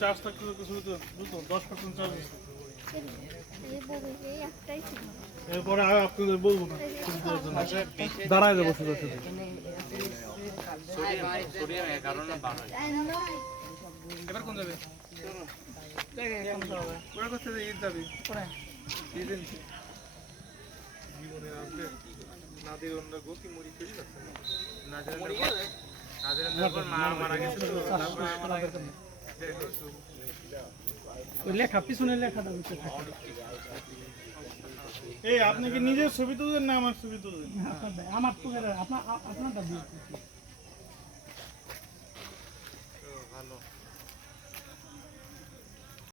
Charge থাকলে কিছু তো 10% চার্জ আছে। এরপরে আর আপনাদের বলবো না, দাঁড়ায় যাবো শুধু শুধু। এবার কোন যাবে? ওরা করতে ঈদ যাবি জীবনে আসবে নাদের অন্য গতি মরি তৈরি করছে নাদের মারা গেছে লেখা পিছনে লেখাটা হচ্ছে থাকে। এই আপনি কি নিজের ছবি তুলবেন না আমার ছবি তুলবেন? আমার তো আপনারটা দিয়ে ভালো।